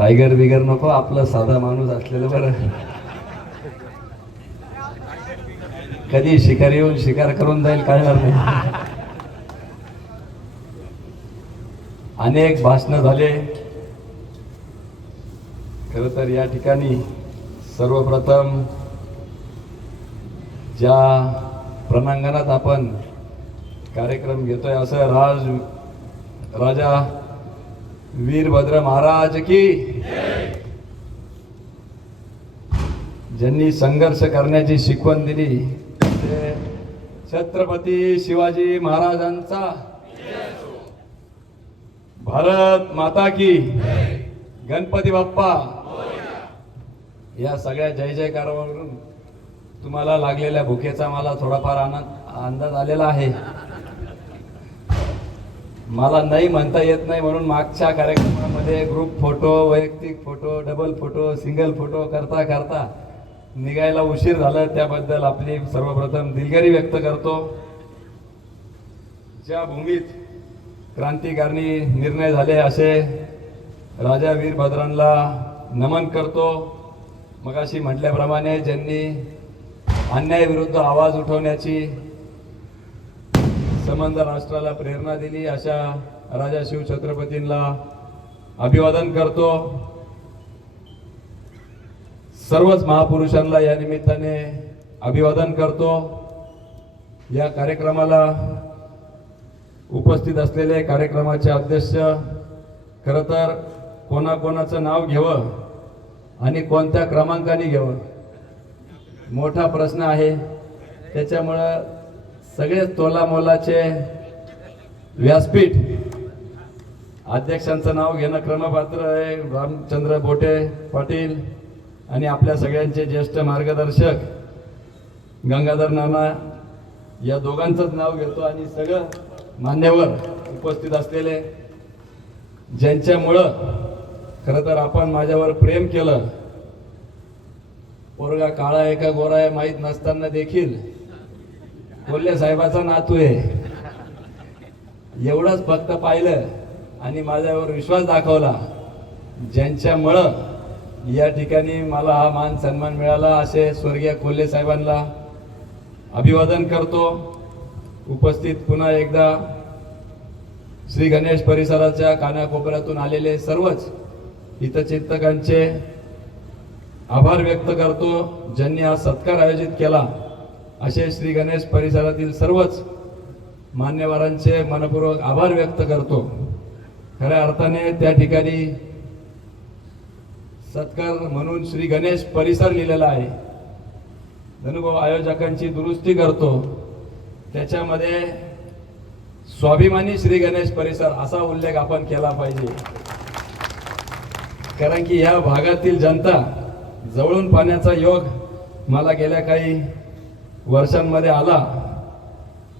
Tiger बिगर नको, आपलं साधा माणूस असलेलं बरं. कधी शिकारी येऊन शिकार करून जाईल कळणार नाही. अनेक भाषणं झाले. खर तर या ठिकाणी सर्वप्रथम ज्या प्रणांगणात आपण कार्यक्रम घेतोय असं राजा वीरभद्र महाराज की, ज्यांनी संघर्ष करण्याची शिकवण दिली ते छत्रपती शिवाजी महाराजांचा, भारत माता की, गणपती बाप्पा. या सगळ्या जय जयकारावरून तुम्हाला लागलेल्या भुकेचा मला थोडाफार अंदाज आलेला आहे. मला नाही म्हणता येत नाही म्हणून मागच्या कार्यक्रमामध्ये ग्रुप फोटो, वैयक्तिक photo, double photo, single photo करता करता निघायला उशीर झाला. त्याबद्दल आपली सर्वप्रथम दिलगिरी व्यक्त करतो. ज्या भूमीत क्रांतिकारणी निर्णय झाले असे राजा वीरभद्रांना नमन करतो. मगाशी म्हटल्याप्रमाणे ज्यांनी अन्यायाविरुद्ध आवाज उठवण्याची संबंध राष्ट्राला प्रेरणा दिली अशा राजा शिवछत्रपतींना अभिवादन करतो. सर्वच महापुरुषांना या निमित्ताने अभिवादन करतो. या कार्यक्रमाला उपस्थित असलेले कार्यक्रमाचे अध्यक्ष, खरं तर कोणाकोणाचं नाव घ्यावं आणि कोणत्या क्रमांकाने घ्यावं मोठा प्रश्न आहे. त्याच्यामुळं सगळे तोलामोलाचे व्यासपीठ अध्यक्षांचं नाव घेणं क्रमपात्र आहे. रामचंद्र बोटे पाटील आणि आपल्या सगळ्यांचे ज्येष्ठ मार्गदर्शक गंगाधर नाना या दोघांचंच नाव घेतो आणि सगळं मान्यवर उपस्थित असलेले ज्यांच्यामुळं खरं तर आपण माझ्यावर प्रेम केलं. पोरगा काळा आहे का गोरा आहे माहीत नसताना देखील कोल्हे साहेबाचा नातू आहे एवढंच फक्त पाहिलं आणि माझ्यावर विश्वास दाखवला. ज्यांच्यामुळं या ठिकाणी मला हा मान सन्मान मिळाला असे स्वर्गीय कोल्हे साहेबांना अभिवादन करतो. उपस्थित पुन्हा एकदा श्री गणेश परिसराच्या कानाकोपऱ्यातून आलेले सर्वच हितचिंतकांचे आभार व्यक्त करतो. ज्यांनी हा सत्कार आयोजित केला असे श्री गणेश परिसरातील सर्वच मान्यवरांचे मनपूर्वक आभार व्यक्त करतो. खऱ्या अर्थाने त्या ठिकाणी सत्कार म्हणून श्री गणेश परिसर लिहिलेला आहे. धनुभाऊ आयोजकांची दुरुस्ती करतो. त्याच्यामध्ये स्वाभिमानी श्री गणेश परिसर असा उल्लेख आपण केला पाहिजे. कारण की या भागातील जनता जवळून पाहण्याचा योग मला गेल्या काही वर्षांमध्ये आला.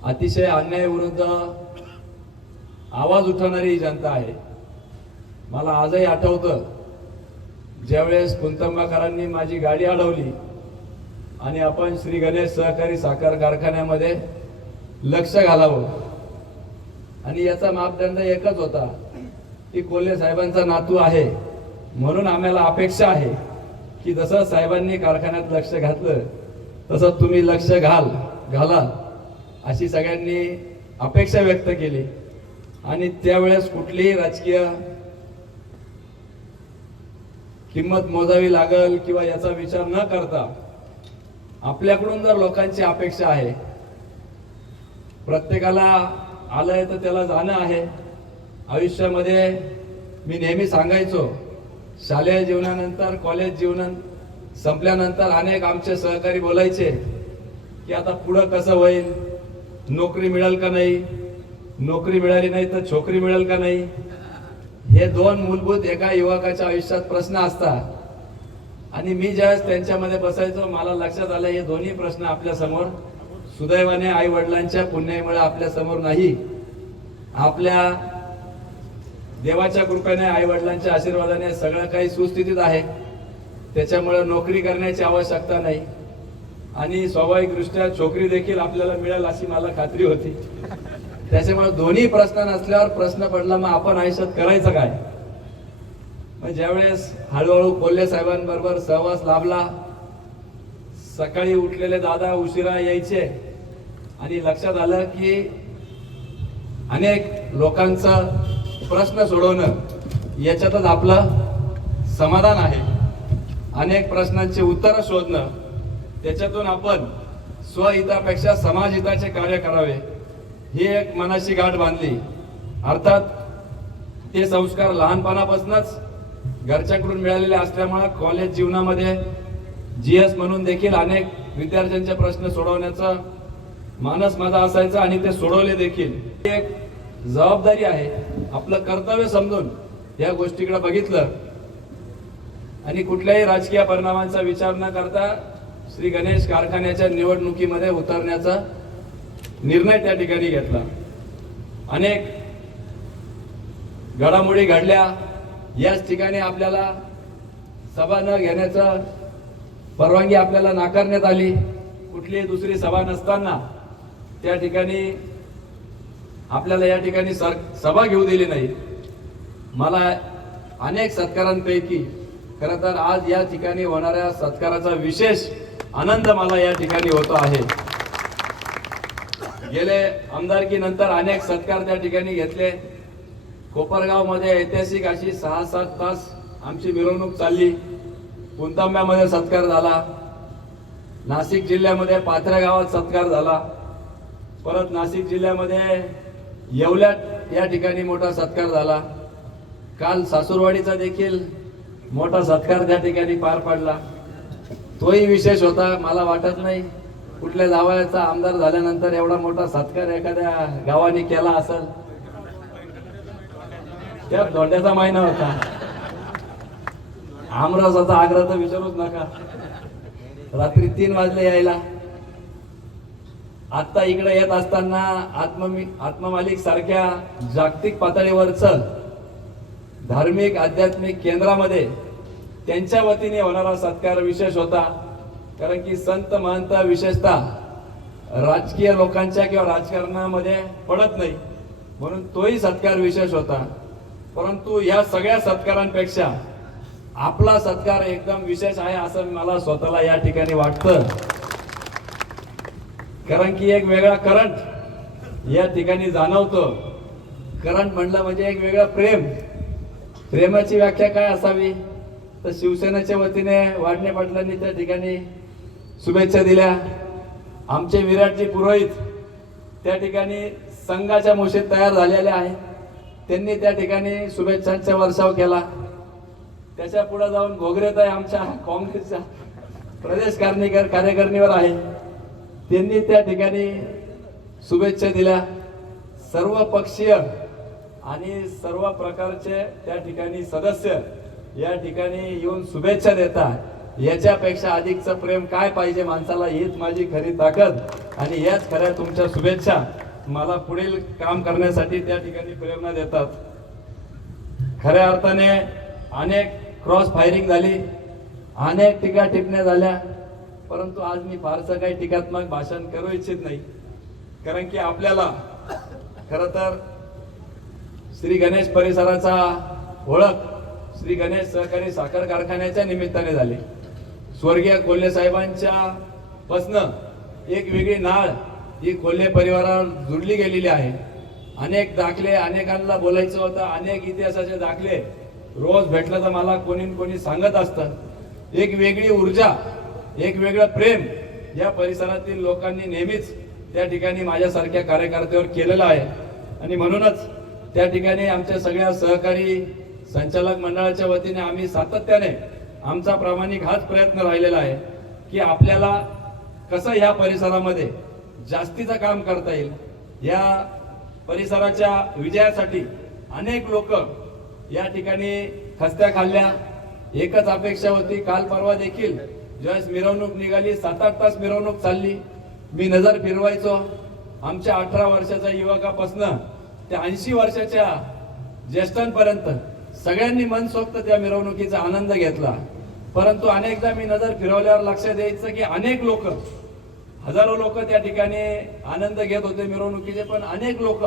अतिशय अन्यायाविरुद्ध आवाज उठवणारी जनता आहे. मला आजही आठवतं ज्यावेळेस कुंतंबाकरांनी माझी गाडी अडवली आणि आपण श्री गणेश सहकारी साखर कारखान्यामध्ये लक्ष घालावं आणि याचा मापदंड एकच होता की कोल्हे साहेबांचा नातू आहे म्हणून आम्हाला अपेक्षा आहे की जसं साहेबांनी कारखान्यात लक्ष घातलं तसं तुम्ही लक्ष घाला अशी सगळ्यांनी अपेक्षा व्यक्त केली. आणि त्यावेळेस कुठलीही राजकीय किंमत मोजावी लागल किंवा याचा विचार न करता आपल्याकडून जर लोकांची अपेक्षा आहे, प्रत्येकाला आलंय तर त्याला जाणं आहे. आयुष्यामध्ये मी नेहमी सांगायचो, शालेय जीवनानंतर कॉलेज जीवन संपल्यानंतर अनेक आमचे सहकारी बोलायचे की आता पुढं कसं होईल, नोकरी मिळेल का नाही, नोकरी मिळाली नाही तर छोकरी मिळेल का नाही. हे दोन मूलभूत एका युवकाच्या आयुष्यात प्रश्न असतात. आणि मी ज्यावेळेस त्यांच्यामध्ये बसायचो मला लक्षात आलं हे दोन्ही प्रश्न आपल्या समोर सुदैवाने आई वडिलांच्या पुण्यामुळे आपल्या समोर नाही, आपल्या देवाच्या कृपेने आई वडिलांच्या आशीर्वादाने सगळं काही सुस्थितीत आहे. त्याच्यामुळे नोकरी करण्याची आवश्यकता नाही आणि स्वाभाविकदृष्ट्या छोकरी देखील आपल्याला मिळेल अशी मला खात्री होती. त्याच्यामुळे दोन्ही प्रश्न नसल्यावर प्रश्न पडला मग आपण आयुष्यात करायचं काय. मग ज्यावेळेस हळूहळू कोल्हे साहेबांबरोबर सहवास लाभला, सकाळी उठलेले दादा उशिरा यायचे आणि लक्षात आलं की अनेक लोकांचा प्रश्न सोडवणं याच्यातच आपलं समाधान आहे. अनेक प्रश्नांची उत्तरं शोधणं, त्याच्यातून आपण स्वहितापेक्षा समाजहिताचे कार्य करावे, ही एक मनाची गाठ बांधली. अर्थात ते संस्कार लहानपणापासूनच घरच्याकडून मिळालेले असल्यामुळे कॉलेज जीवनामध्ये GS म्हणून देखील अनेक विद्यार्थ्यांचे प्रश्न सोडवण्याचा मानस माझा असायचा आणि ते सोडवले देखील. एक जबाबदारी आहे, आपलं कर्तव्य समजून या गोष्टीकडे बघितलं आणि कुठल्याही राजकीय परिणामांचा विचार न करता श्री गणेश कारखान्याच्या निवडणुकीमध्ये उतरण्याचा निर्णय त्या ठिकाणी घेतला. अनेक घडामोडी घडल्या, याच ठिकाणी आपल्याला सभा न घेण्याचा परवानगी आपल्याला नाकारण्यात आली. कुठलीही दुसरी सभा नसताना त्या ठिकाणी आपल्याला या ठिकाणी सभा घेऊ दिली नाही. मला अनेक सत्कारांपैकी खरं तर आज या ठिकाणी होणाऱ्या सत्काराचा विशेष आनंद मला या ठिकाणी होतो आहे. गेले आमदारकीनंतर अनेक सत्कार त्या ठिकाणी घेतले. कोपरगाव मध्ये ऐतिहासिक अशी 6-7 तास आमची मिरवणूक चालली. पुणतांब्यामध्ये सत्कार झाला, नाशिक जिल्ह्यामध्ये पाथऱ्या गावात सत्कार झाला, परत नाशिक जिल्ह्यामध्ये येवल्यात या ठिकाणी मोठा सत्कार झाला. काल सासूरवाडीचा देखील मोठा सत्कार त्या ठिकाणी पार पडला. तोही विशेष होता. मला वाटत नाही कुठल्या जावयाचा आमदार झाल्यानंतर एवढा मोठा सत्कार एखाद्या गावाने केला असेल. त्या धोंड्याचा महिना होता. आमरसाचा आग्रह तर विचारूच नका. रात्री 3 वाजले यायला. आता इकडे येत असताना आत्ममालिक सारख्या जागतिक पातळीवरच धार्मिक आध्यात्मिक केंद्रामध्ये त्यांच्या वतीने होणारा सत्कार विशेष होता. कारण की संत महंत विशेषतः राजकीय लोकांच्या किंवा राजकारणामध्ये पडत नाही, म्हणून तोही सत्कार विशेष होता. परंतु या सगळ्या सत्कारांपेक्षा आपला सत्कार एकदम विशेष आहे असं मला स्वतःला या ठिकाणी वाटतं. कारण की एक वेगळा करंट या ठिकाणी जाणवतो. करंट म्हणलं म्हणजे एक वेगळं प्रेम. प्रेमाची व्याख्या काय असावी तर शिवसेनेच्या वतीने वाढणे पाटलांनी त्या ठिकाणी शुभेच्छा दिल्या. आमचे विराटजी पुरोहित त्या ठिकाणी संघाच्या मोशीत तयार झालेले आहेत. त्यांनी त्या ठिकाणी शुभेच्छांचा वर्षाव केला. त्याच्या पुढे जाऊन घोगरेताई आमच्या काँग्रेसच्या प्रदेश कार्यकारिणीवर आहे, त्यांनी त्या ठिकाणी शुभेच्छा दिल्या. सर्व पक्षीय आणि सर्व प्रकारचे त्या ठिकाणी सदस्य या ठिकाणी येऊन शुभेच्छा देतात. याच्यापेक्षा अधिकचं प्रेम काय पाहिजे माणसाला, हीच माझी खरी ताकद आणि याच खऱ्या तुमच्या शुभेच्छा मला पुढील काम करण्यासाठी त्या ठिकाणी प्रेरणा देतात. खऱ्या अर्थाने अनेक क्रॉस फायरिंग झाली, अनेक टीका टिप्पण्या झाल्या, परंतु आज मी फारसं काही टीकात्मक भाषण करू इच्छित नाही. कारण की आपल्याला खरं तर श्री गणेश परिसराचा ओळख श्री गणेश सहकारी साखर कारखान्याच्या निमित्ताने झाली. स्वर्गीय कोल्हे साहेबांच्या पासनं एक वेगळी नाळ ही कोल्हे परिवारावर जुडली गेलेली आहे. अनेक दाखले अनेकांना बोलायचं होतं, अनेक इतिहासाचे दाखले रोज भेटलं तर मला कोणी सांगत असतं. एक वेगळी ऊर्जा, एक वेगळं प्रेम या परिसरातील लोकांनी नेहमीच त्या ठिकाणी माझ्यासारख्या कार्यकर्त्यावर केलेलं आहे. आणि म्हणूनच त्या ठिकाणी आमच्या सगळ्या सहकारी संचालक मंडळाच्या वतीने आम्ही सातत्याने आमचा प्रामाणिक हाच प्रयत्न राहिलेला आहे की आपल्याला कसं ह्या परिसरामध्ये जास्तीचं काम करता येईल. या परिसराच्या विजयासाठी अनेक लोक या ठिकाणी खस्त्या खाल्ल्या. एकच अपेक्षा होती. काल परवा देखील ज्यावेळेस मिरवणूक निघाली, 7-8 तास मिरवणूक चालली. मी नजर फिरवायचो. आमच्या 18 वर्षाच्या युवकापासनं ते 80 वर्षाच्या ज्येष्ठांपर्यंत सगळ्यांनी मनसोक्त त्या मिरवणुकीचा आनंद घेतला. परंतु अनेकदा मी नजर फिरवल्यावर लक्षात यायचं की अनेक लोक, हजारो लोक त्या ठिकाणी आनंद घेत होते मिरवणुकीचे, पण अनेक लोक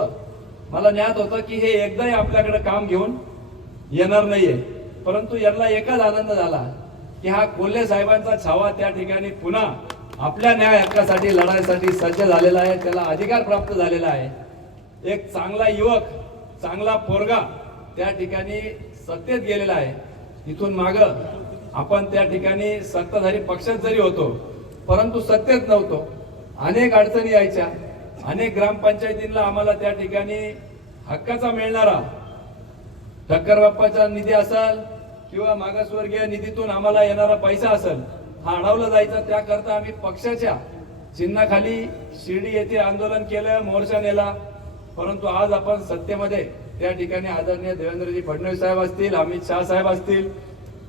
मला ज्ञात होतं की हे एकदाही आपल्याकडे काम घेऊन येणार नाहीये. परंतु यांना एकच आनंद झाला की हा कोल्हे साहेबांचा छावा त्या ठिकाणी पुन्हा आपल्या न्याय हक्कासाठी लढाईसाठी सज्ज झालेला आहे, त्याला अधिकार प्राप्त झालेला आहे. एक चांगला युवक, चांगला पोरगा त्या ठिकाणी सत्तेत गेलेला आहे. इथून माग आपण त्या ठिकाणी सत्ताधारी पक्षात जरी होतो परंतु सत्तेत नव्हतो. अनेक अडचणी यायच्या, अनेक ग्रामपंचायतींना आम्हाला त्या ठिकाणी हक्काचा मिळणारा ठक्कर बाप्पाचा निधी असेल किंवा मागासवर्गीय निधीतून आम्हाला येणारा पैसा असेल, हा अडवला जायचा. त्याकरता आम्ही पक्षाच्या चिन्हाखाली शिर्डी येथे आंदोलन केलं, मोर्चा नेला. परंतु आज आपण सत्तेमध्ये त्या ठिकाणी आदरणीय देवेंद्रजी फडणवीस साहेब असतील, अमित शाह साहेब असतील,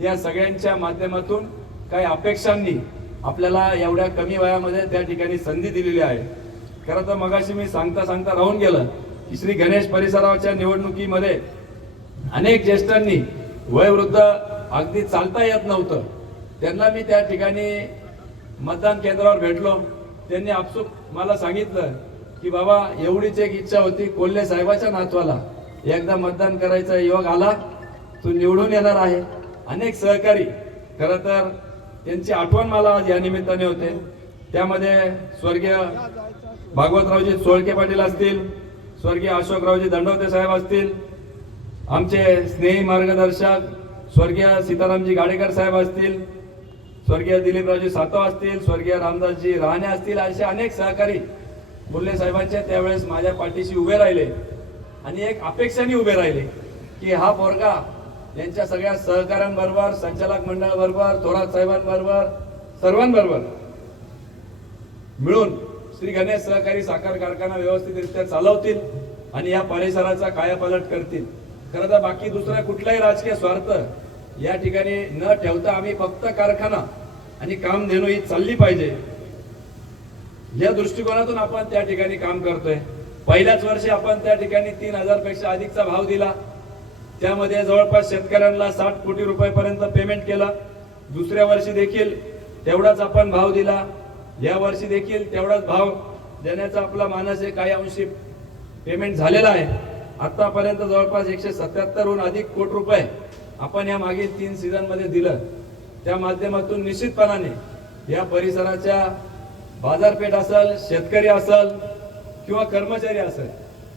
या सगळ्यांच्या माध्यमातून काही अपेक्षांनी आपल्याला एवढ्या कमी वयामध्ये त्या ठिकाणी संधी दिलेली आहे. खरं तर मगाशी मी सांगता सांगता राहून गेलं की श्री गणेश परिसराच्या निवडणुकीमध्ये अनेक ज्येष्ठांनी वयोवृद्ध अगदी चालता येत नव्हतं, त्यांना मी त्या ठिकाणी मतदान केंद्रावर भेटलो. त्यांनी आपसूक मला सांगितलं की बाबा एवढीच एक इच्छा होती, कोल्हे साहेबाच्या नातवाला एकदा मतदान करायचा योग आला, तू निवडून येणार आहे. अनेक सहकारी खरं तर त्यांची आठवण मला आज या निमित्ताने होते. त्यामध्ये स्वर्गीय भागवतरावजी सोळके पाटील असतील, स्वर्गीय अशोकरावजी दंडवते साहेब असतील, आमचे स्नेही मार्गदर्शक स्वर्गीय सीतारामजी गाडेकर साहेब असतील, स्वर्गीय दिलीपरावजी सातव असतील, स्वर्गीय रामदासजी रहाणे असतील, असे अनेक सहकारी कोल्हे साहेबांच्या त्यावेळेस माझ्या पाठीशी उभे राहिले आणि एक अपेक्षाने उभे राहिले की हा पोरगा यांच्या सगळ्या सहकाऱ्यांबरोबर, संचालक मंडळाबरोबर, थोरात साहेबांबरोबर, सर्वांबरोबर मिळून श्री गणेश सहकारी साखर कारखाना व्यवस्थितरित्या चालवतील आणि या परिसराचा कायापालट करतील. खरं तर बाकी दुसरा कुठलाही राजकीय स्वार्थ या ठिकाणी न ठेवता आम्ही फक्त कारखाना आणि काम देणं ही चालली पाहिजे या दृष्टिकोनातून आपण त्या ठिकाणी काम करतोय. पहिल्याच वर्षी आपण त्या ठिकाणी 3,000 पेक्षा अधिकचा भाव दिला. त्यामध्ये जवळपास शेतकऱ्यांना 60 कोटी रुपयापर्यंत पेमेंट केलं. दुसऱ्या वर्षी देखील तेवढाच आपण भाव दिला. या वर्षी देखील तेवढाच भाव देण्याचा आपला मानस आहे. काही अंशी पेमेंट झालेला आहे. आतापर्यंत जवळपास 177हून अधिक कोटी रुपये आपण या मागील 3 सीझन मध्ये दिलं. त्या माध्यमातून निश्चितपणाने या परिसराच्या बाजारपेठ असेल, शेतकरी असेल किंवा कर्मचारी असेल,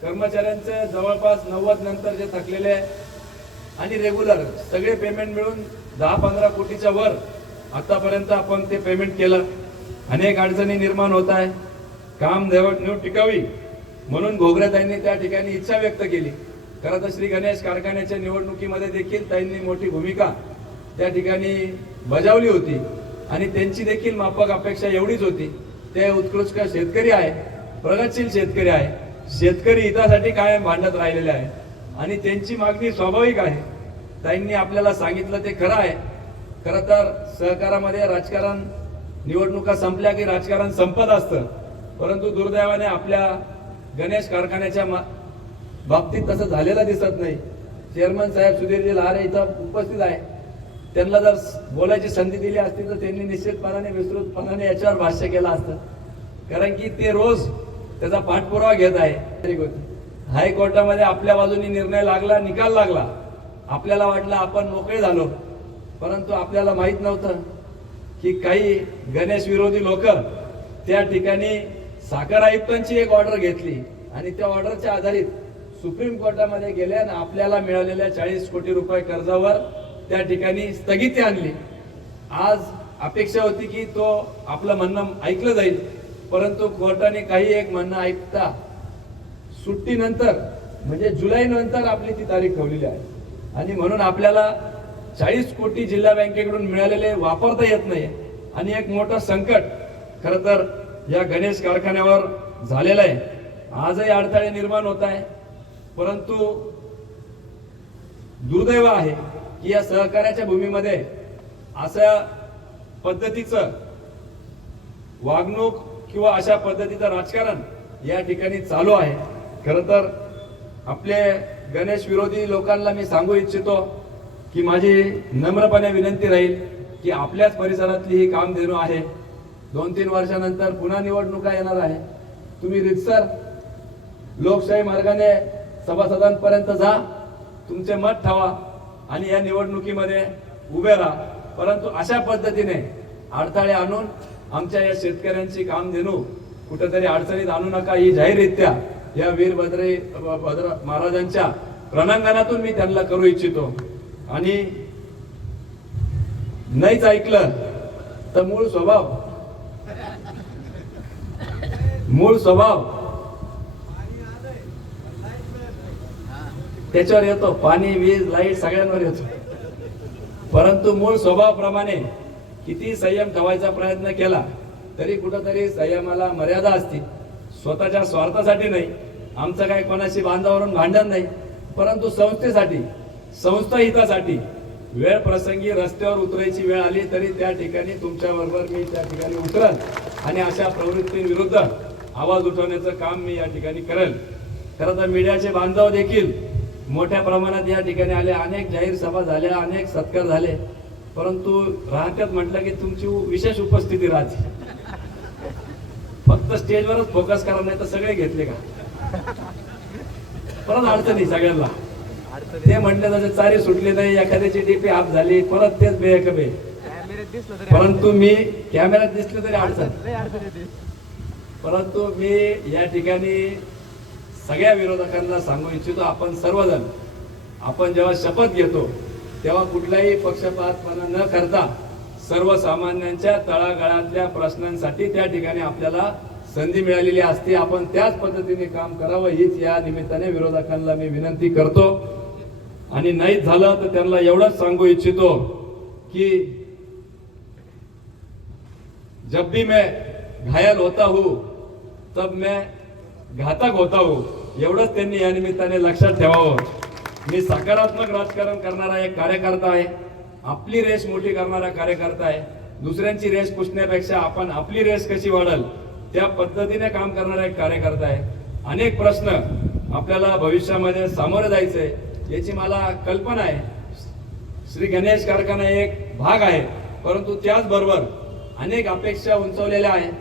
कर्मचाऱ्यांचे जवळपास 90 नंतर जे थकलेले आणि रेग्युलर सगळे पेमेंट मिळून 10-15 कोटीच्या वर आतापर्यंत आपण ते पेमेंट केलं. अनेक अडचणी निर्माण होत आहे. काम देवटणूक टिकावी म्हणून भोगरेताईंनी त्या ठिकाणी इच्छा व्यक्त केली. खरं तर श्री गणेश कारखान्याच्या निवडणुकीमध्ये देखील त्यांनी मोठी भूमिका त्या ठिकाणी बजावली होती आणि त्यांची देखील माफक अपेक्षा एवढीच होती. ते उत्कृष्ट शेतकरी आहे, प्रगतशील शेतकरी आहे, शेतकरी हितासाठी कायम भांडत राहिलेले आहे आणि त्यांची मागणी स्वाभाविक आहे. ताईंनी आपल्याला सांगितलं ते खरं आहे. खरं तर सहकारामध्ये राजकारण, निवडणुका संपल्या की राजकारण संपत असतं, परंतु दुर्दैवाने आपल्या गणेश कारखान्याच्या बाबतीत तसं झालेलं दिसत नाही. चेअरमन साहेब सुधीरजी लहारे इथं उपस्थित आहे. त्यांना जर बोलायची संधी दिली असती तर त्यांनी निश्चितपणाने विस्तृतपणाने याच्यावर भाष्य केलं असतं, कारण की ते रोज त्याचा पाठपुरावा घेत आहे. हायकोर्टामध्ये आपल्या बाजूने निर्णय लागला, निकाल लागला. आपल्याला वाटलं आपण मोकळे झालो, परंतु आपल्याला माहित नव्हतं की काही गणेश विरोधी लोक त्या ठिकाणी साखर आयुक्तांची एक ऑर्डर घेतली आणि त्या ऑर्डरच्या आधारित सुप्रीम कोर्टामध्ये गेले आणि आपल्याला मिळालेल्या 40 कोटी रुपये कर्जावर त्या ठिकाणी स्थगिती आणली. आज अपेक्षा होती की तो आपलं म्हणणं ऐकलं जाईल, परंतु कोर्टाने काही एक म्हणणं ऐकता सुट्टीनंतर म्हणजे जुलै नंतर आपली ती तारीख ठेवलेली आहे आणि म्हणून आपल्याला 40 कोटी जिल्हा बँकेकडून मिळालेले वापरता येत नाही आणि एक मोठं संकट खरं तर या गणेश कारखान्यावर झालेलं आहे. आजही अडथळे निर्माण होत आहे, परंतु दुर्दैव आहे की या सहकार्याच्या भूमीमध्ये अशा पद्धतीचं वागणूक किंवा अशा पद्धतीचं राजकारण या ठिकाणी चालू आहे. खरं तर आपले गणेश विरोधी लोकांना मी सांगू इच्छितो की माझी नम्रपणे विनंती राहील की आपल्याच परिसरातली ही काम देणं आहे. 2-3 वर्षानंतर पुन्हा निवडणुका येणार आहे. तुम्ही रितसर लोकशाही मार्गाने सभासदांपर्यंत जा, तुमचे मत ठेवा. आणि या निवडणुकीमध्ये उभे राहा, परंतु अशा पद्धतीने अडथळे आणून आमच्या या शेतकऱ्यांची कामधेनू कुठेतरी अडचणीत आणू नका, ही जाहीररित्या या भद्र महाराजांच्या प्रणांगणातून मी त्यांना करू इच्छितो. आणि नाहीच ऐकलं तर मूळ स्वभाव त्याच्यावर येतो, पाणी वीज लाईट सगळ्यांवर येतो, परंतु मूळ स्वभावाप्रमाणे किती संयम ठेवायचा प्रयत्न केला तरी कुठंतरी संयमाला मर्यादा असते. स्वतःच्या स्वार्थासाठी नाही, आमचं काही कोणाशी बांधावरून भांडण नाही, परंतु संस्थेसाठी, संस्था हितासाठी वेळ प्रसंगी रस्त्यावर उतरायची वेळ आली तरी त्या ठिकाणी तुमच्या बरोबर मी त्या ठिकाणी उतरल आणि अशा प्रवृत्तींविरुद्ध आवाज उठवण्याचं काम मी या ठिकाणी करेल. खरं तर मीडियाचे बांधव देखील मोठ्या प्रमाणात या ठिकाणी आले, अनेक जाहीर सभा झाल्या, अनेक सत्कार झाले, परंतु राहत्यात म्हटलं की तुमची विशेष उपस्थिती राहते. फक्त स्टेजवरच फोकस करा, नाही तर सगळे घेतले का परत अडचणी सगळ्यांना. ते म्हटलं त्याचे चारी सुटले नाही, एखाद्याची डीपी हाफ झाली, परत तेच बेकबे. परंतु मी कॅमेऱ्यात दिसले तरी अडचण. परंतु मी या ठिकाणी सगळ्या विरोधकांना सांगू इच्छितो, आपण सर्वजण आपण जेव्हा शपथ घेतो तेव्हा कुठलाही पक्षपातपणा न करता सर्वसामान्यांच्या तळागाळातल्या प्रश्नांसाठी त्या ठिकाणी आपल्याला संधी मिळालेली असते. आपण त्याच पद्धतीने काम करावं हीच या निमित्ताने विरोधकांना मी विनंती करतो. आणि नाहीच झालं तर त्यांना एवढंच सांगू इच्छितो की जब भी मैं घायल होता हूं तब मैं घातक होता हूं, एवढंच त्यांनी या निमित्ताने लक्षात ठेवावं. मी सकारात्मक राजकारण करणारा एक कार्यकर्ता आहे, आपली रेस मोठी करणारा कार्यकर्ता आहे. दुसऱ्यांची रेस पुसण्यापेक्षा आपण आपली रेस कशी वाढल त्या पद्धतीने काम करणारा एक कार्यकर्ता आहे. अनेक प्रश्न आपल्याला भविष्यामध्ये सामोरे जायचंय याची मला कल्पना आहे. श्री गणेश कारखाना एक भाग आहे, परंतु त्याचबरोबर अनेक अपेक्षा उंचवलेल्या आहेत.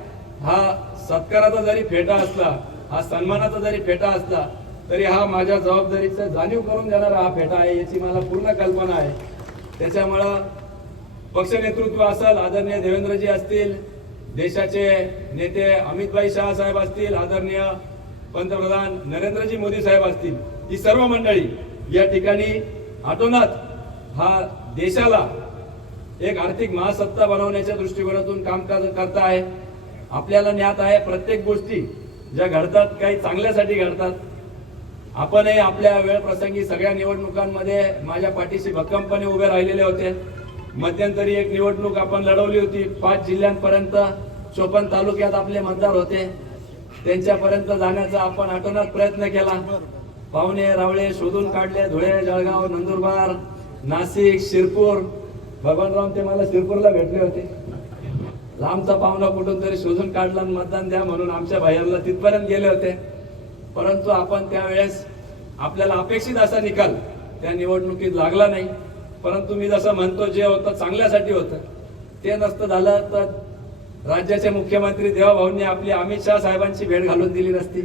हा सत्काराचा जरी फेटा असला, हा सन्मानाचा जरी फेटा असला तरी हा माझ्या जबाबदारीचा जाणीव करून देणारा हा फेटा आहे याची मला पूर्ण कल्पना आहे. त्याच्यामुळं पक्ष नेतृत्व असेल, आदरणीय देवेंद्रजी असतील, देशाचे नेते अमितभाई शहा साहेब असतील, आदरणीय पंतप्रधान नरेंद्रजी मोदी साहेब असतील, ही सर्व मंडळी या ठिकाणी आटोनात हा देशाला एक आर्थिक महासत्ता बनवण्याच्या दृष्टिकोनातून कामकाज करता आहे. आपल्याला ज्ञात आहे प्रत्येक गोष्टी ज्या घडतात काही चांगल्यासाठी घडतात. आपणही आपल्या वेळ प्रसंगी सगळ्या निवडणुकांमध्ये माझ्या पाठीशी भक्कमपणे उभे राहिलेले होते. मध्यंतरी एक निवडणूक आपण लढवली होती, 5 जिल्ह्यांपर्यंत 54 तालुक्यात आपले मतदार होते, त्यांच्यापर्यंत जाण्याचा आपण आटोनात प्रयत्न केला. पाहुणे रावळे शोधून काढले, धुळे, जळगाव, नंदुरबार, नाशिक, शिरपूर. भगवानराव ते मला शिरपूरला भेटले होते. लांबचा पाहुणा कुठून तरी शोधून काढला, मतदान द्या म्हणून आमच्या भाईला तिथपर्यंत गेले होते. परंतु आपण त्यावेळेस आपल्याला अपेक्षित असा निकाल त्या निवडणुकीत लागला नाही. परंतु मी जसं म्हणतो जे होतं चांगल्यासाठी होतं, ते नसतं झालं तर राज्याचे मुख्यमंत्री देवाभाऊंनी आपली अमित शहा साहेबांची भेट घालून दिली नसती.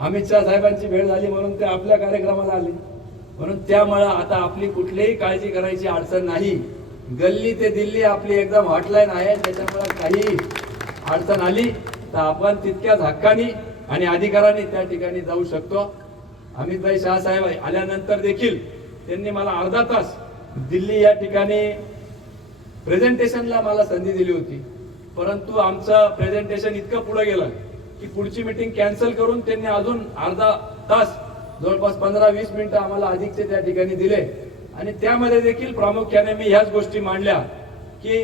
अमित शहा साहेबांची भेट झाली म्हणून ते आपल्या कार्यक्रमाला आले. म्हणून त्यामुळे आता आपली कुठलीही काळजी करायची अडचण नाही. गल्ली ते दिल्ली आपली एकदम हॉटलाईन आहे. त्याच्यामुळे काही अडचण आली तर आपण तितक्याच हक्कानी आणि अधिकाराने त्या ठिकाणी जाऊ शकतो. अमितभाई शहा साहेब आल्यानंतर देखील त्यांनी मला अर्धा तास दिल्ली या ठिकाणी प्रेझेंटेशनला मला संधी दिली होती. परंतु आमचं प्रेझेंटेशन इतकं पुढे गेलं की पुढची मीटिंग कॅन्सल करून त्यांनी अजून अर्धा तास जवळपास 15-20 मिनिटं आम्हाला अधिकचे त्या ठिकाणी दिले. आणि त्यामध्ये देखील प्रामुख्याने मी ह्याच गोष्टी मांडल्या की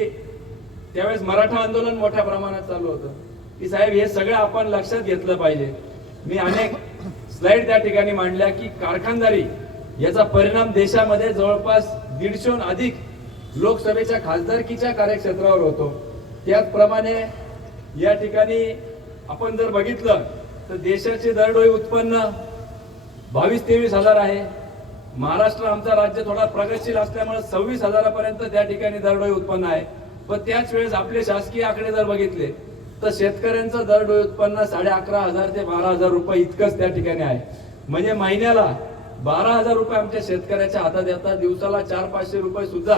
त्यावेळेस मराठा आंदोलन मोठ्या प्रमाणात चालू होतं की साहेब हे सगळं आपण लक्षात घेतलं पाहिजे. मी अनेक स्लाइड त्या ठिकाणी मांडल्या की कारखानदारी याचा परिणाम देशामध्ये जवळपास 150हून अधिक लोकसभेच्या खासदारकीच्या कार्यक्षेत्रावर होतो. त्याचप्रमाणे या ठिकाणी आपण जर बघितलं तर देशाचे दरडोई उत्पन्न 22-23 हजार आहे. महाराष्ट्र आमचा राज्य थोडा प्रगतशील असल्यामुळे 26 हजारापर्यंत त्या ठिकाणी दरडोई उत्पन्न आहे. पण त्याच वेळेस आपले शासकीय आकडे जर बघितले तर शेतकऱ्यांचं दरडोई उत्पन्न 11,500 ते 12,000 रुपये इतकंच त्या ठिकाणी आहे. म्हणजे महिन्याला 12,000 रुपये आमच्या शेतकऱ्याच्या हातात येतात. दिवसाला 400-500 रुपये सुद्धा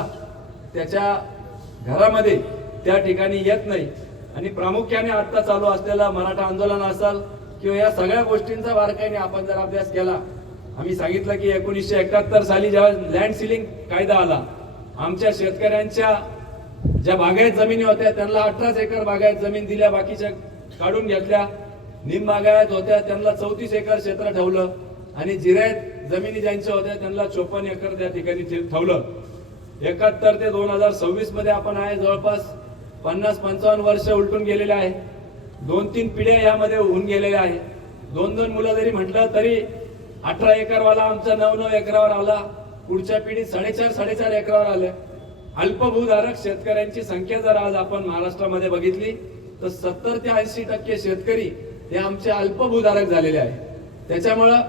त्याच्या घरामध्ये त्या ठिकाणी येत नाही. आणि प्रामुख्याने आता चालू असलेला मराठा आंदोलन असेल किंवा या सगळ्या गोष्टींचा बारकाईने आपण जर अभ्यास केला, आम्ही सांगितलं की 1971 साली जेव्हा लँड सिलिंग कायदा आला, आमच्या शेतकऱ्यांच्या ज्या बागायत जमिनी होत्या त्यांना 18 एकर बागायत जमीन दिल्या, बाकीच्या काढून घेतल्या. निम बागायत होत्या त्यांना 34 एकर क्षेत्र ठेवलं आणि जिरायत जमिनी ज्यांच्या होत्या त्यांना 54 एकर त्या ठिकाणी ठेवलं. 71 ते 2026 मध्ये आपण आहे, जवळपास 50-55 वर्ष उलटून गेलेले आहे. 2-3 पिढ्या यामध्ये होऊन गेलेल्या आहे. 2-2 मुलं जरी म्हटलं तरी 18 एकरवाला आमचा 9-9 एकरावर आला, पुढच्या पिढीत 4.5-4.5 एकरावर आले. अल्पभूधारक शेतकऱ्यांची संख्या जर आज आपण महाराष्ट्रामध्ये बघितली तर 70 ते 80% शेतकरी हे आमचे अल्पभूधारक झालेले आहे. त्याच्यामुळं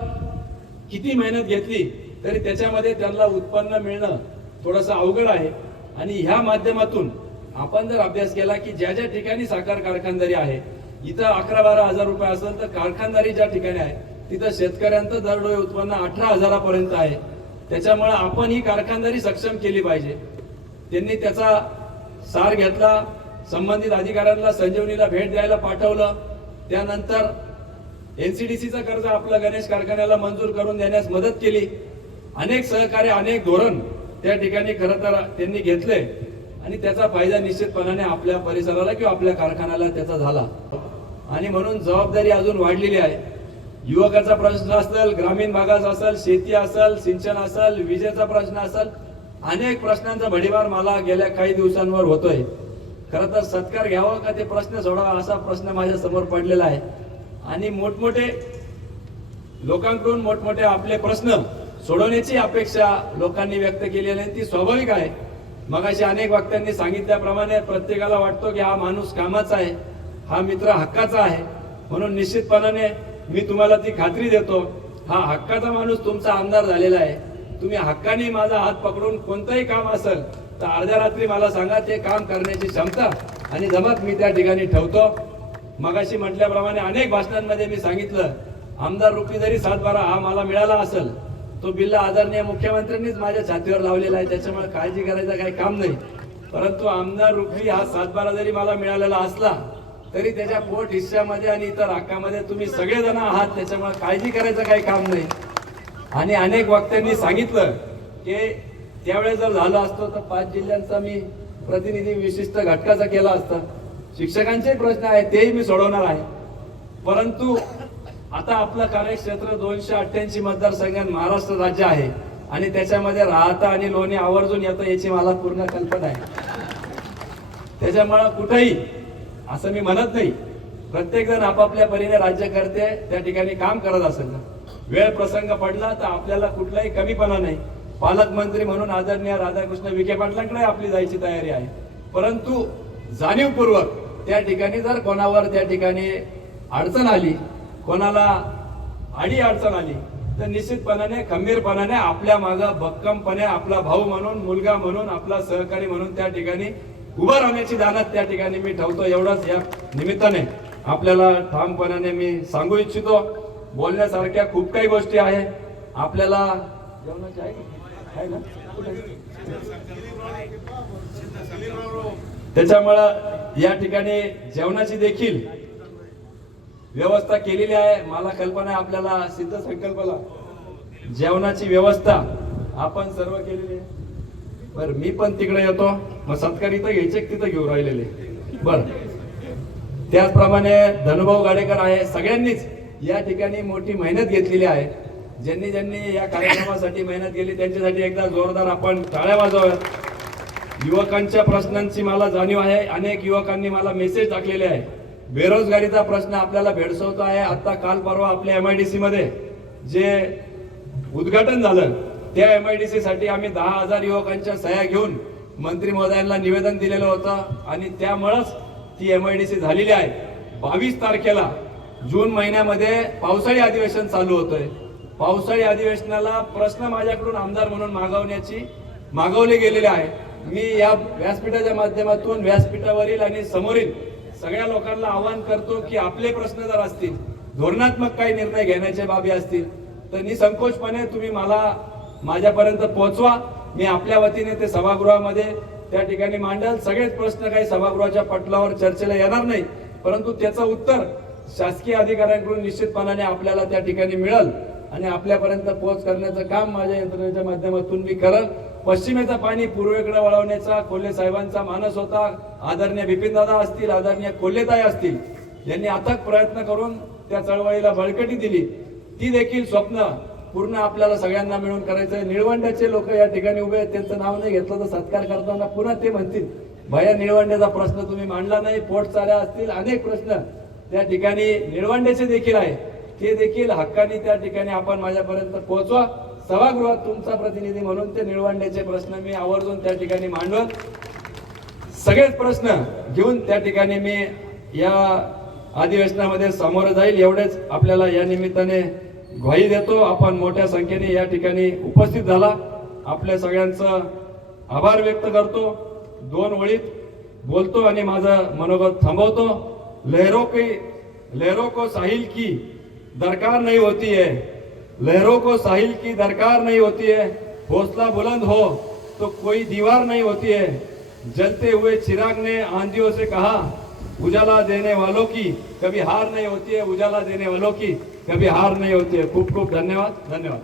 किती मेहनत घेतली तरी त्याच्यामध्ये त्यांना उत्पन्न मिळणं थोडंसं अवघड आहे. आणि ह्या माध्यमातून आपण जर अभ्यास केला की ज्या ज्या ठिकाणी साखर कारखानदारी आहे, इथं 11-12 हजार रुपये असेल तर कारखानदारी ज्या ठिकाणी आहे तिथं शेतकऱ्यांचं दरडोई उत्पन्न 18,000 पर्यंत आहे. त्याच्यामुळे आपण ही कारखानदारी सक्षम केली पाहिजे. त्यांनी त्याचा सार घेतला, संबंधित अधिकाऱ्यांना संजीवनीला भेट द्यायला पाठवलं. त्यानंतर NCDCचं कर्ज आपलं गणेश कारखान्याला मंजूर करून देण्यास मदत केली. अनेक सहकार्य, अनेक धोरण त्या ठिकाणी खरं तर त्यांनी घेतले आणि त्याचा फायदा निश्चितपणाने आपल्या परिसराला किंवा आपल्या कारखान्याला त्याचा झाला. आणि म्हणून जबाबदारी अजून वाढलेली आहे. युवकाचा प्रश्न असेल, ग्रामीण भागाचा असेल, शेती असेल, सिंचन असेल, विजेचा प्रश्न असेल, अनेक प्रश्नांचा भडीमार मला गेल्या काही दिवसांवर होतोय. खरं तर सत्कार घ्यावा का ते प्रश्न सोडावा असा प्रश्न माझ्या समोर पडलेला आहे. आणि मोठमोठे लोकांकडून मोठमोठे आपले प्रश्न सोडवण्याची अपेक्षा लोकांनी व्यक्त केलेली आहे, ती स्वाभाविक आहे. मगाशी अनेक वक्त्यांनी सांगितल्याप्रमाणे प्रत्येकाला वाटतो की हा माणूस कामाचा आहे, हा मित्र हक्काचा आहे. म्हणून निश्चितपणाने मी तुम्हाला ती खात्री देतो, हा हक्काचा माणूस तुमचा आमदार झालेला आहे. तुम्ही हक्काने माझा हात पकडून कोणतंही काम असेल तर अर्ध्या रात्री मला सांगा, ते काम करण्याची क्षमता आणि जमत मी त्या ठिकाणी ठेवतो. मगाशी म्हटल्याप्रमाणे अनेक भाषणांमध्ये मी सांगितलं, आमदार रूपी जरी 7-12 हा मला मिळाला असेल, तो बिल्ला आदरणीय मुख्यमंत्र्यांनीच माझ्या छातीवर लावलेला आहे. त्याच्यामुळे काळजी करायचं काही काम नाही. परंतु आमदार रूपी हा 7-12 जरी मला मिळालेला असला तरी त्याच्या पोट हिस्स्यामध्ये आणि इतर हक्कामध्ये तुम्ही सगळेजण आहात. त्याच्यामुळे काळजी करायचं काही काम नाही. आणि अनेक वक्त्यांनी सांगितलं की त्यावेळेस जर झालं असतं तर 5 जिल्ह्यांचा मी प्रतिनिधी विशिष्ट घटकाचा केला असता. शिक्षकांचे प्रश्न आहेत तेही मी सोडवणार आहे. परंतु आता आपलं कार्यक्षेत्र 288 मतदारसंघात महाराष्ट्र राज्य आहे आणि त्याच्यामध्ये राहता आणि लोणी आवर्जून येतं याची मला पूर्ण कल्पना आहे. त्याच्यामुळे कुठेही असं मी म्हणत नाही, प्रत्येक जण आपापल्या परीने राज्य करते, त्या ठिकाणी काम करत असेल ना, वेळ प्रसंग पडला तर आपल्याला कुठलाही कमीपणा नाही. पालकमंत्री म्हणून आदरणीय राधाकृष्ण विखे पाटलांकडे आपली जायची तयारी आहे. परंतु जाणीवपूर्वक त्या ठिकाणी जर कोणावर त्या ठिकाणी अडचण आली, कोणाला आडी अडचण आली तर निश्चितपणाने खंबीरपणाने आपल्या मागं भक्कमपणे आपला भाऊ म्हणून, मुलगा म्हणून, आपला सहकारी म्हणून त्या ठिकाणी उभं राहण्याची जाणत त्या ठिकाणी मी ठेवतो. एवढंच या निमित्ताने आपल्याला ठामपणाने मी सांगू इच्छितो. बोलण्यासारख्या खूप काही गोष्टी आहे. आपल्याला जेवणाची आहे ना, त्याच्यामुळं या ठिकाणी जेवणाची देखील व्यवस्था केलेली आहे. मला कल्पना आहे आपल्याला सिद्ध संकल्पला जेवणाची व्यवस्था आपण सर्व केलेली आहे. बरं, मी पण तिकडे येतो, मग सत्कार इथं घ्यायचे तिथं घेऊन राहिलेले. बरं, त्याचप्रमाणे धनुभाऊ गाडेकर आहे. सगळ्यांनीच या ठिकाणी मोठी मेहनत घेतलेली आहे. ज्यांनी ज्यांनी या कार्यक्रमासाठी मेहनत केली त्यांच्यासाठी एकदा जोरदार आपण टाळ्या वाजवाव्यात. युवकांच्या प्रश्नांची मला जाणीव आहे. अनेक युवकांनी मला मेसेज टाकलेले आहे. बेरोजगारीचा प्रश्न आपल्याला भेडसावतो आहे. आता काल परवा आपल्या MIDC मध्ये जे उद्घाटन झालं त्या MIDC साठी आम्ही 10,000 युवकांच्या सह्या घेऊन मंत्री महोदयांना निवेदन दिलेलं होतं आणि त्यामुळेच ती MIDC झालेली आहे. 22 तारखेला जून महिन्यामध्ये पावसाळी अधिवेशन चालू होतंय. पावसाळी अधिवेशनाला प्रश्न माझ्याकडून आमदार म्हणून मागवले गेलेले आहे. मी या व्यासपीठाच्या माध्यमातून व्यासपीठावरील आणि समोरील सगळ्या लोकांना आवाहन करतो की आपले प्रश्न जर असतील, धोरणात्मक काही निर्णय घेण्याच्या बाबी असतील तर निसंकोचपणे तुम्ही मला माझ्यापर्यंत पोहोचवा. मी आपल्या वतीने ते सभागृहामध्ये त्या ठिकाणी मांडल. सगळेच प्रश्न काही सभागृहाच्या पटलावर चर्चेला येणार नाही, परंतु त्याचं उत्तर शासकीय अधिकाऱ्यांकडून निश्चितपणाने आपल्याला त्या ठिकाणी मिळेल आणि आपल्यापर्यंत पोहोच करण्याचं काम माझ्या यंत्रणेच्या माध्यमातून मी करल. पश्चिमेचं पाणी पूर्वेकडे वळवण्याचा कोल्हे साहेबांचा मानस होता. आदरणीय बिपिनदादा असतील, आदरणीय कोल्हेताई असतील, यांनी अथक प्रयत्न करून त्या चळवळीला बळकटी दिली. ती देखील स्वप्न पूर्ण आपल्याला सगळ्यांना मिळून करायचं. निळवंड्याचे लोक या ठिकाणी उभे आहेत, त्यांचं नाव नाही घेतलं तर सत्कार करताना पुन्हा ते म्हणतील भया निळवंड्याचा प्रश्न तुम्ही मांडला नाही. पोटचाऱ्या असतील, अनेक प्रश्न त्या ठिकाणी निळवंड्याचे देखील आहे, ते देखील हक्काने त्या ठिकाणी आपण माझ्यापर्यंत पोहोचवा. सभागृहात तुमचा प्रतिनिधी म्हणून ते निळवंड्याचे प्रश्न मी आवर्जून त्या ठिकाणी मांडवल. सगळेच प्रश्न घेऊन त्या ठिकाणी मी या अधिवेशनामध्ये सामोरं जाईल. एवढेच आपल्याला या निमित्ताने ग्वाही देतो. आपण मोठ्या संख्येने या ठिकाणी उपस्थित झाला, आपल्या सगळ्यांचं आभार व्यक्त करतो. 2 ओळीत बोलतो आणि माझं मनोगत थांबवतो. लहरों को साहिल की दरकार नहीं होती है, लहरों को साहिल की दरकार नहीं होती है, हौसला बुलंद हो तो कोई दीवार नहीं होती है. जलते हुए चिराग ने आंधियों से कहा, उजाला देने वालों की कभी हार नहीं होती है, उजाला देने वालों की कभी हार नहीं होती है. खूप खूप धन्यवाद. धन्यवाद.